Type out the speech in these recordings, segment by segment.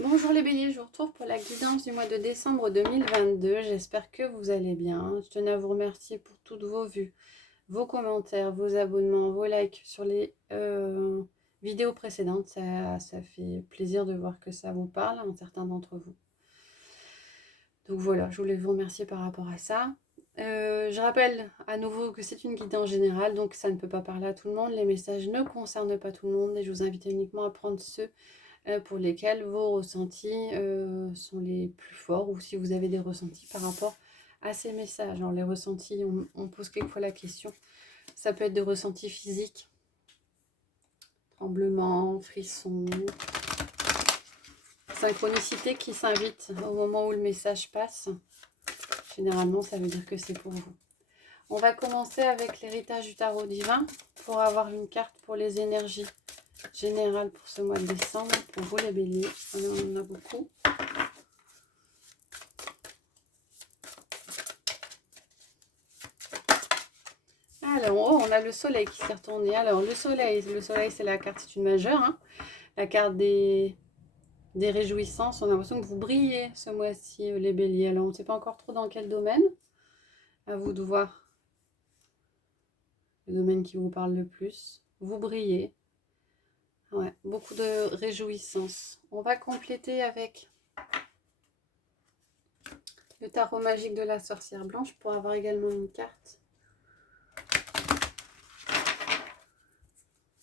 Bonjour les béliers, je vous retrouve pour la guidance du mois de décembre 2022. J'espère que vous allez bien. Je tenais à vous remercier pour toutes vos vues, vos commentaires, vos abonnements, vos likes sur les vidéos précédentes. Ça fait plaisir de voir que ça vous parle, à certains d'entre vous. Donc voilà, je voulais vous remercier par rapport à ça. Je rappelle à nouveau que c'est une guidance générale, donc ça ne peut pas parler à tout le monde. Les messages ne concernent pas tout le monde et je vous invite uniquement à prendre ceux pour lesquels vos ressentis sont les plus forts, ou si vous avez des ressentis par rapport à ces messages. Alors les ressentis, on pose quelquefois la question, ça peut être des ressentis physiques, tremblements, frissons, synchronicité qui s'invite au moment où le message passe. Généralement, ça veut dire que c'est pour vous. On va commencer avec l'héritage du tarot divin pour avoir une carte pour les énergies générales pour ce mois de décembre. Pour vous les béliers, on en a beaucoup. Alors, oh, on a le soleil qui s'est retourné. Alors, le soleil c'est la carte, c'est une majeure, hein, la carte des réjouissances. On a l'impression que vous brillez ce mois-ci, les béliers. Alors, on ne sait pas encore trop dans quel domaine. À vous de voir le domaine qui vous parle le plus. Vous brillez. Ouais, beaucoup de réjouissances. On va compléter avec le tarot magique de la sorcière blanche pour avoir également une carte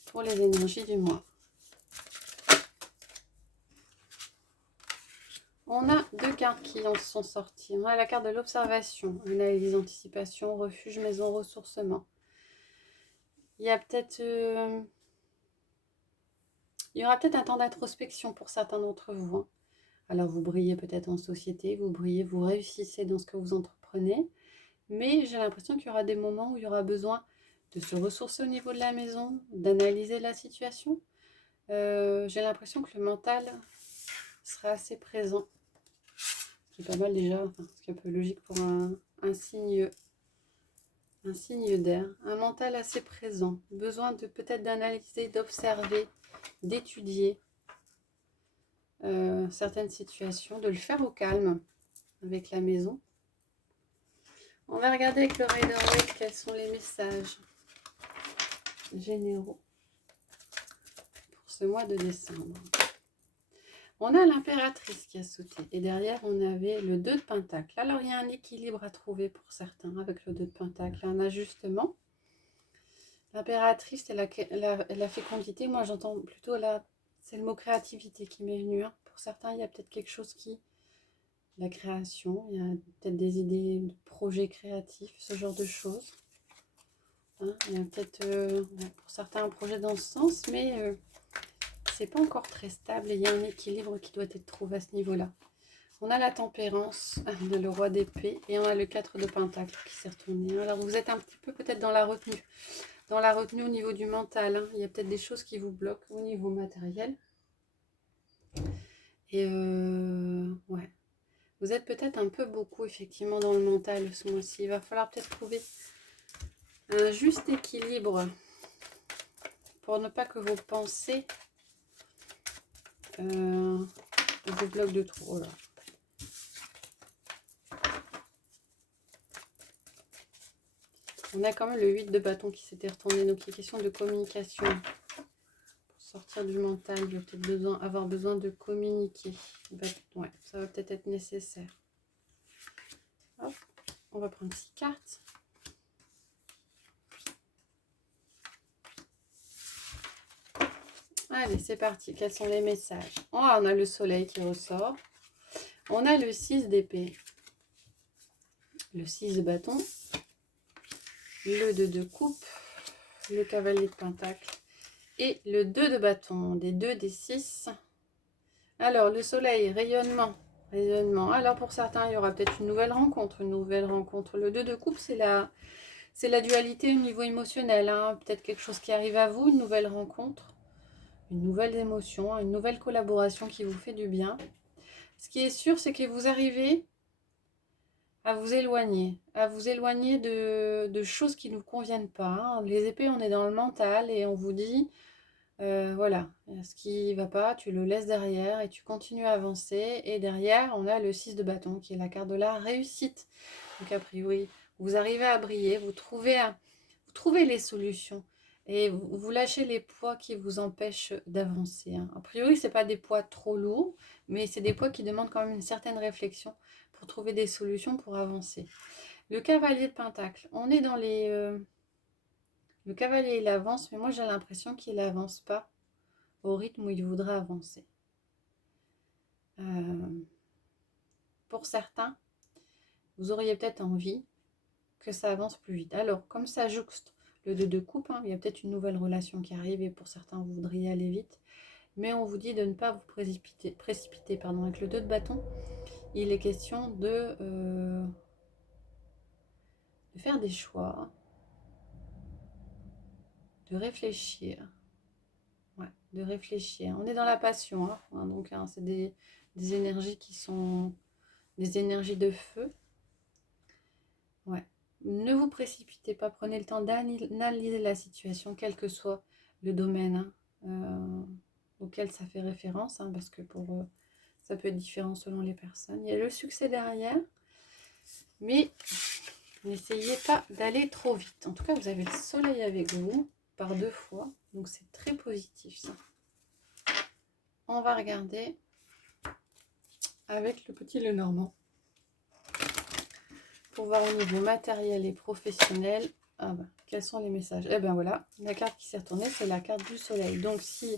pour les énergies du mois. On a deux cartes qui en sont sorties. On a la carte de l'observation, analyse, anticipation, refuge, maison, ressourcement. Il y a peut-être... il y aura peut-être un temps d'introspection pour certains d'entre vous. Hein. Alors vous brillez peut-être en société, vous brillez, vous réussissez dans ce que vous entreprenez. Mais j'ai l'impression qu'il y aura des moments où il y aura besoin de se ressourcer au niveau de la maison, d'analyser la situation. J'ai l'impression que le mental sera assez présent. C'est pas mal déjà, enfin, c'est un peu logique pour un signe d'air, un mental assez présent, besoin de peut-être d'analyser, d'observer, d'étudier certaines situations, de le faire au calme avec la maison. On va regarder avec le Rider-Waite quels sont les messages généraux pour ce mois de décembre. On a l'impératrice qui a sauté et derrière on avait le 2 de pentacle. Alors il y a un équilibre à trouver pour certains avec le 2 de pentacle, un ajustement. L'impératrice, c'est la fécondité. Moi j'entends plutôt c'est le mot créativité qui m'est venu. Hein. Pour certains il y a peut-être quelque chose qui... La création, il y a peut-être des idées de projets créatifs, ce genre de choses. Hein, il y a peut-être pour certains un projet dans ce sens, mais... c'est pas encore très stable et il y a un équilibre qui doit être trouvé à ce niveau-là. On a la tempérance, on a le roi d'épée et on a le 4 de pentacle qui s'est retourné. Alors vous êtes un petit peu peut-être dans la retenue. Dans la retenue au niveau du mental. Hein. Il y a peut-être des choses qui vous bloquent au niveau matériel. Et ouais. Vous êtes peut-être un peu beaucoup effectivement dans le mental ce mois-ci. Il va falloir peut-être trouver un juste équilibre pour ne pas que vos pensées vous bloquent de trop. Là. On a quand même le 8 de bâton qui s'était retourné. Donc, il est question de communication. Pour sortir du mental, il va peut-être avoir besoin de communiquer. Ouais, ça va peut-être être nécessaire. Hop, on va prendre 6 cartes. Allez, c'est parti. Quels sont les messages? Oh, on a le soleil qui ressort. On a le 6 d'épée. Le 6 de bâton. Le 2 de coupe. Le cavalier de pentacle. Et le 2 de bâton. Des 2, des 6. Alors, le soleil, rayonnement. Rayonnement. Alors, pour certains, il y aura peut-être une nouvelle rencontre. Le 2 de coupe, c'est la dualité au niveau émotionnel. Hein. Peut-être quelque chose qui arrive à vous, une nouvelle rencontre. Une nouvelle émotion, une nouvelle collaboration qui vous fait du bien. Ce qui est sûr, c'est que vous arrivez à vous éloigner de choses qui ne vous conviennent pas. Les épées, on est dans le mental et on vous dit, Voilà, ce qui va pas, tu le laisses derrière et tu continues à avancer. Et derrière, on a le 6 de bâton qui est la carte de la réussite. Donc a priori, vous arrivez à briller, vous trouvez les solutions et vous lâchez les poids qui vous empêchent d'avancer. A priori, ce n'est pas des poids trop lourds, mais c'est des poids qui demandent quand même une certaine réflexion pour trouver des solutions pour avancer. Le cavalier de Pentacle, on est dans les... le cavalier, il avance, mais moi j'ai l'impression qu'il n'avance pas au rythme où il voudrait avancer. Pour certains, vous auriez peut-être envie que ça avance plus vite. Alors, comme ça jouxte le 2 de coupe, il y a peut-être une nouvelle relation qui arrive et pour certains, vous voudriez aller vite. Mais on vous dit de ne pas vous précipiter pardon. Avec le 2 de bâton, il est question de faire des choix, de réfléchir. Ouais, de réfléchir. On est dans la passion, donc c'est des énergies qui sont des énergies de feu. Ouais. Ne vous précipitez pas, prenez le temps d'analyser la situation, quel que soit le domaine auquel ça fait référence, parce que ça peut être différent selon les personnes. Il y a le succès derrière, mais n'essayez pas d'aller trop vite. En tout cas, vous avez le soleil avec vous par 2 fois, donc c'est très positif ça. On va regarder avec le petit Lenormand pour voir au niveau matériel et professionnel. Ah ben, quels sont les messages? Eh ben voilà, la carte qui s'est retournée, c'est la carte du soleil. Donc si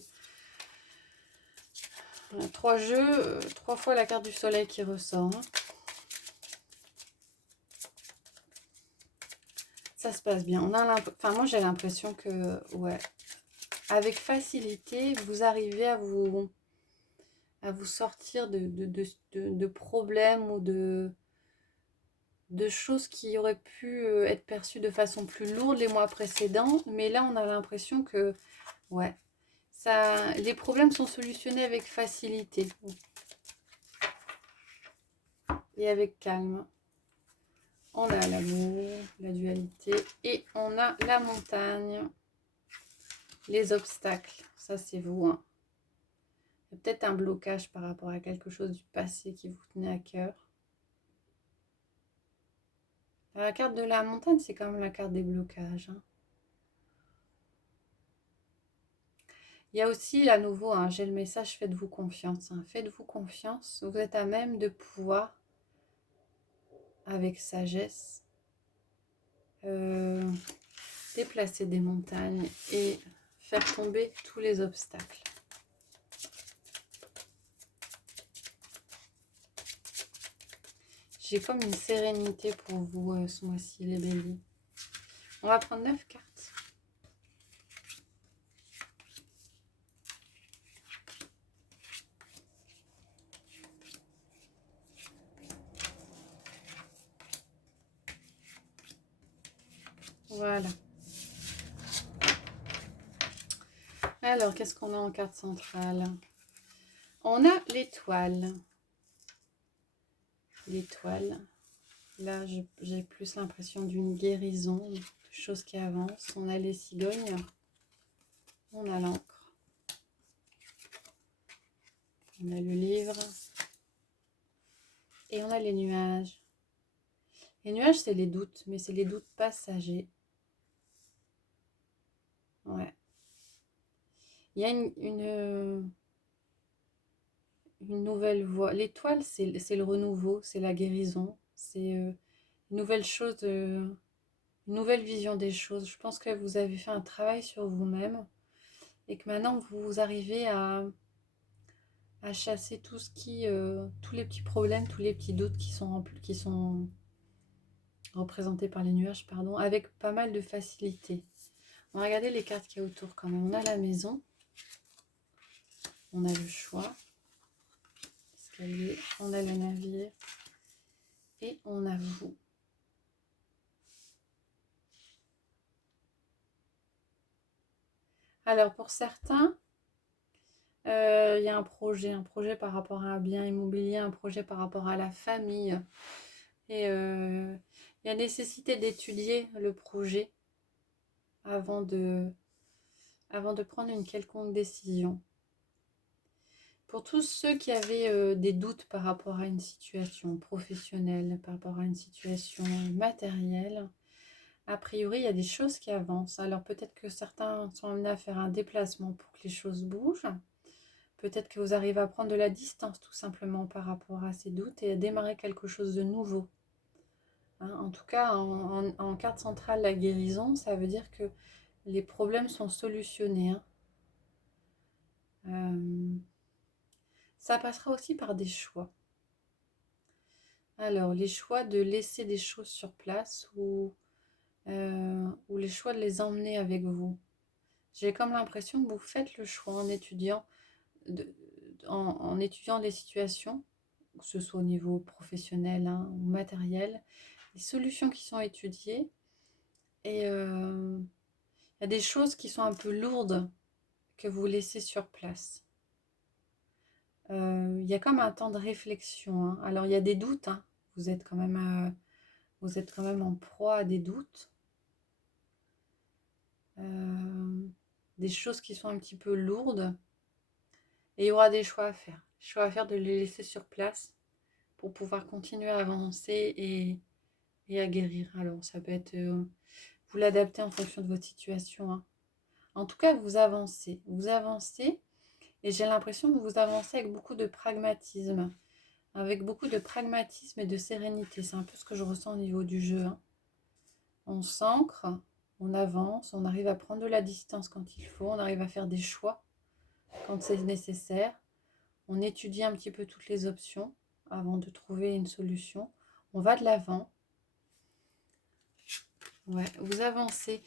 3 jeux, 3 fois la carte du soleil qui ressort. Ça se passe bien. Enfin, moi j'ai l'impression que, ouais, avec facilité, vous arrivez à vous sortir de problèmes ou de choses qui auraient pu être perçues de façon plus lourde les mois précédents. Mais là, on a l'impression que, ouais, les problèmes sont solutionnés avec facilité et avec calme. On a l'amour, la dualité et on a la montagne, les obstacles. Ça, c'est vous. Il y a peut-être un blocage par rapport à quelque chose du passé qui vous tenait à cœur. La carte de la montagne, c'est quand même la carte des blocages. Il y a aussi, là, à nouveau, j'ai le message, faites-vous confiance. Faites-vous confiance. Vous êtes à même de pouvoir, avec sagesse, déplacer des montagnes et faire tomber tous les obstacles. J'ai comme une sérénité pour vous ce mois-ci, les béliers. On va prendre 9 cartes. Voilà. Alors, qu'est-ce qu'on a en carte centrale? On a l'étoile. L'étoile. Là, j'ai plus l'impression d'une guérison, de choses qui avancent. On a les cigognes. On a l'encre. On a le livre. Et on a les nuages. Les nuages, c'est les doutes, mais c'est les doutes passagers. Ouais. Il y a une nouvelle voie. L'étoile, c'est le renouveau, c'est la guérison, c'est une nouvelle chose, une nouvelle vision des choses. Je pense que vous avez fait un travail sur vous-même et que maintenant vous arrivez à chasser tout ce qui, tous les petits problèmes, tous les petits doutes qui sont représentés par les nuages, pardon, avec pas mal de facilité. On va regarder les cartes qu'il y a autour quand même. On a la maison, on a le choix. On a le navire et on a vous. Alors pour certains, il y a un projet par rapport à un bien immobilier, un projet par rapport à la famille. Et il y a nécessité d'étudier le projet avant avant de prendre une quelconque décision. Pour tous ceux qui avaient des doutes par rapport à une situation professionnelle, par rapport à une situation matérielle, a priori, il y a des choses qui avancent. Alors peut-être que certains sont amenés à faire un déplacement pour que les choses bougent. Peut-être que vous arrivez à prendre de la distance tout simplement par rapport à ces doutes et à démarrer quelque chose de nouveau. Hein, en tout cas, en carte centrale, la guérison, ça veut dire que les problèmes sont solutionnés. Hein. Ça passera aussi par des choix. Alors, les choix de laisser des choses sur place ou les choix de les emmener avec vous. J'ai comme l'impression que vous faites le choix en étudiant, en étudiant les situations, que ce soit au niveau professionnel hein, ou matériel, les solutions qui sont étudiées. Et il y a des choses qui sont un peu lourdes que vous laissez sur place. Il y a comme un temps de réflexion. Hein. Alors, il y a des doutes. Hein. Vous êtes quand même en proie à des doutes. Des choses qui sont un petit peu lourdes. Et il y aura des choix à faire. Choix à faire de les laisser sur place pour pouvoir continuer à avancer et à guérir. Alors, ça peut être... vous l'adaptez en fonction de votre situation. Hein. En tout cas, vous avancez. Vous avancez et j'ai l'impression que vous avancez avec beaucoup de pragmatisme. Avec beaucoup de pragmatisme et de sérénité. C'est un peu ce que je ressens au niveau du jeu. Hein. On s'ancre, on avance, on arrive à prendre de la distance quand il faut, on arrive à faire des choix quand c'est nécessaire. On étudie un petit peu toutes les options avant de trouver une solution. On va de l'avant. Ouais, vous avancez.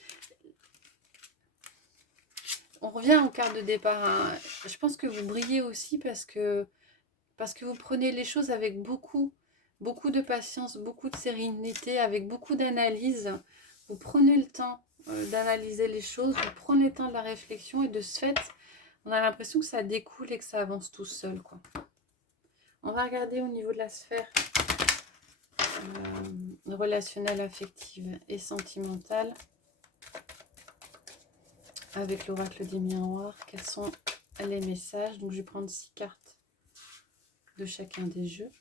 On revient au quart de départ. Hein. Je pense que vous brillez aussi parce que vous prenez les choses avec beaucoup de patience, beaucoup de sérénité, avec beaucoup d'analyse. Vous prenez le temps d'analyser les choses, vous prenez le temps de la réflexion et de ce fait, on a l'impression que ça découle et que ça avance tout seul. Quoi. On va regarder au niveau de la sphère relationnelle, affective et sentimentale avec l'oracle des miroirs. Quels sont les messages? Donc je vais prendre 6 cartes de chacun des jeux.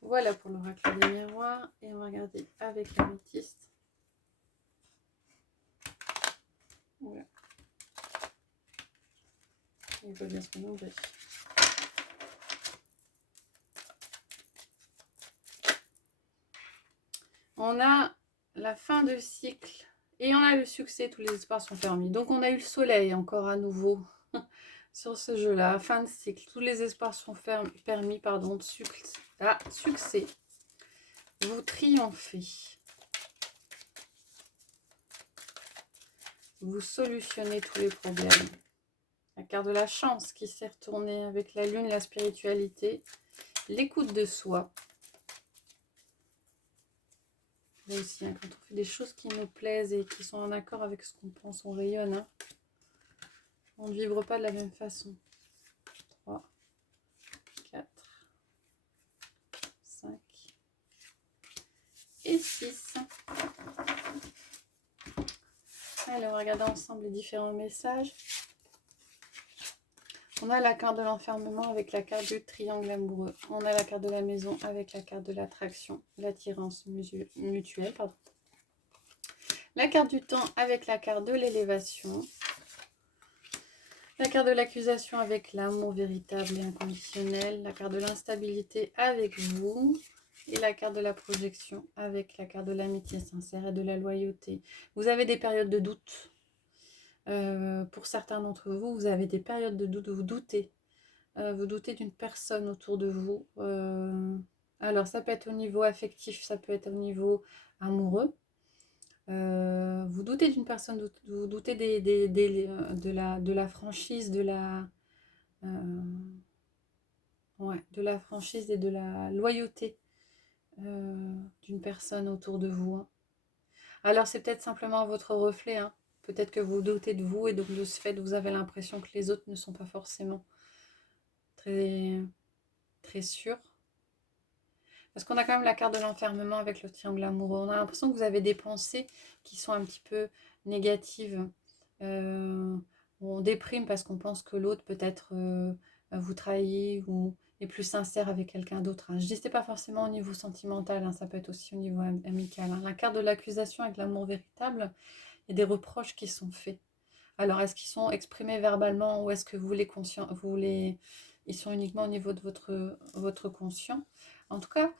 Voilà pour l'oracle des miroirs. Et on va regarder avec l'améthyste. Voilà. Il va bien se mélanger. On a la fin de cycle et on a le succès, tous les espoirs sont permis. Donc on a eu le soleil encore à nouveau sur ce jeu-là, fin de cycle, tous les espoirs sont permis, pardon, succès. Vous triomphez. Vous solutionnez tous les problèmes. La carte de la chance qui s'est retournée avec la lune, la spiritualité, l'écoute de soi. Là aussi, hein, quand on fait des choses qui nous plaisent et qui sont en accord avec ce qu'on pense, on rayonne. Hein. On ne vibre pas de la même façon. 3, 4, 5 et 6. Alors, regardons ensemble les différents messages. On a la carte de l'enfermement avec la carte du triangle amoureux. On a la carte de la maison avec la carte de l'attraction, l'attirance mutuelle. Pardon. La carte du temps avec la carte de l'élévation. La carte de l'accusation avec l'amour véritable et inconditionnel. La carte de l'instabilité avec vous. Et la carte de la projection avec la carte de l'amitié sincère et de la loyauté. Vous avez des périodes de doute. Pour certains d'entre vous, vous avez des périodes de doute, vous doutez. Vous doutez d'une personne autour de vous. Alors, ça peut être au niveau affectif, ça peut être au niveau amoureux. Vous doutez d'une personne, vous doutez de la franchise, de la franchise et de la loyauté d'une personne autour de vous. Hein. Alors, c'est peut-être simplement votre reflet. Hein. Peut-être que vous doutez de vous et donc de ce fait, vous avez l'impression que les autres ne sont pas forcément très très sûr. Parce qu'on a quand même la carte de l'enfermement avec le triangle amoureux. On a l'impression que vous avez des pensées qui sont un petit peu négatives. On déprime parce qu'on pense que l'autre peut-être vous trahit ou est plus sincère avec quelqu'un d'autre. Je dis que c'est pas forcément au niveau sentimental, ça peut être aussi au niveau amical. La carte de l'accusation avec l'amour véritable, il y a des reproches qui sont faits. Alors, est-ce qu'ils sont exprimés verbalement ou est-ce que vous les conscient, ils sont uniquement au niveau de votre conscient? En tout cas,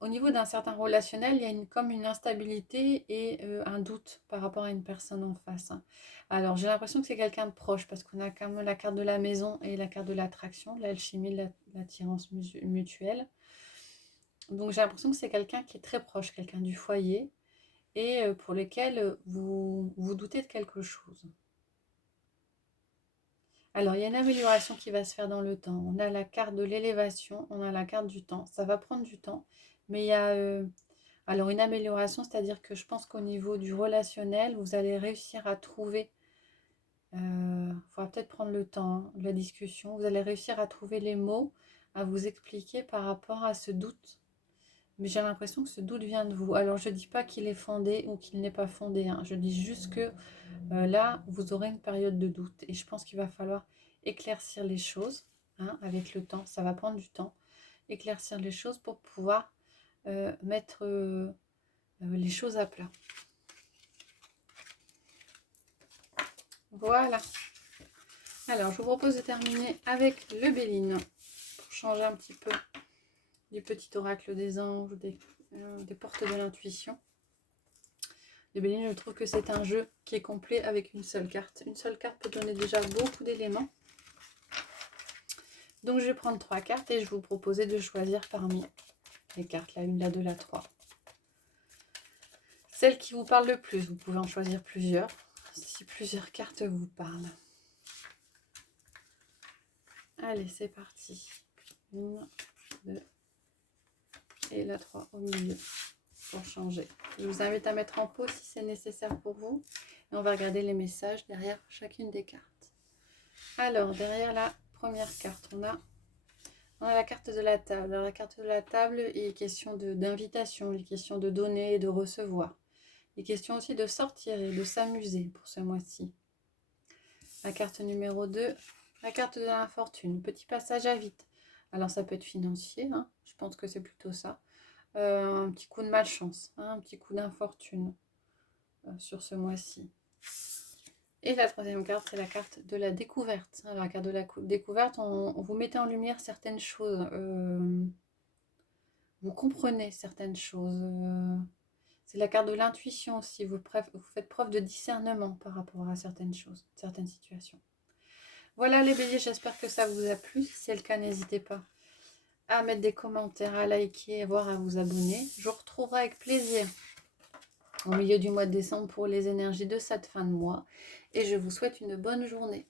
au niveau d'un certain relationnel, il y a comme une instabilité et un doute par rapport à une personne en face. Alors, j'ai l'impression que c'est quelqu'un de proche parce qu'on a quand même la carte de la maison et la carte de l'attraction, l'alchimie, l'attirance mutuelle. Donc, j'ai l'impression que c'est quelqu'un qui est très proche, quelqu'un du foyer et pour lequel vous vous doutez de quelque chose. Alors, il y a une amélioration qui va se faire dans le temps. On a la carte de l'élévation, on a la carte du temps. Ça va prendre du temps, mais il y a alors une amélioration, c'est-à-dire que je pense qu'au niveau du relationnel, vous allez réussir à trouver, il faudra peut-être prendre le temps, la discussion, vous allez réussir à trouver les mots, à vous expliquer par rapport à ce doute. Mais j'ai l'impression que ce doute vient de vous. Alors, je ne dis pas qu'il est fondé ou qu'il n'est pas fondé. Je dis juste que là, vous aurez une période de doute. Et je pense qu'il va falloir éclaircir les choses avec le temps. Ça va prendre du temps. Éclaircir les choses pour pouvoir mettre les choses à plat. Voilà. Alors, je vous propose de terminer avec le Béline. Pour changer un petit peu du petit oracle des anges, des portes de l'intuition. Le Béline, je trouve que c'est un jeu qui est complet avec une seule carte. Une seule carte peut donner déjà beaucoup d'éléments. Donc, je vais prendre 3 cartes et je vais vous proposer de choisir parmi les cartes, la 1, la 2, la 3. Celle qui vous parle le plus, vous pouvez en choisir plusieurs, si plusieurs cartes vous parlent. Allez, c'est parti. 1, 2 et la 3 au milieu pour changer. Je vous invite à mettre en pause si c'est nécessaire pour vous. Et on va regarder les messages derrière chacune des cartes. Alors, derrière la première carte, on a la carte de la table. Alors, la carte de la table est question d'invitation, il est question de donner et de recevoir. Il est question aussi de sortir et de s'amuser pour ce mois-ci. La carte numéro 2, la carte de l'infortune, petit passage à vide. Alors, ça peut être financier, je pense que c'est plutôt ça. Un petit coup de malchance, un petit coup d'infortune sur ce mois-ci. Et la troisième carte, c'est la carte de la découverte. Alors, la carte de la découverte, on vous mettez en lumière certaines choses. Vous comprenez certaines choses. C'est la carte de l'intuition aussi. Vous faites preuve de discernement par rapport à certaines choses, certaines situations. Voilà les béliers, j'espère que ça vous a plu. Si c'est le cas, n'hésitez pas à mettre des commentaires, à liker, voire à vous abonner. Je vous retrouverai avec plaisir au milieu du mois de décembre pour les énergies de cette fin de mois. Et je vous souhaite une bonne journée.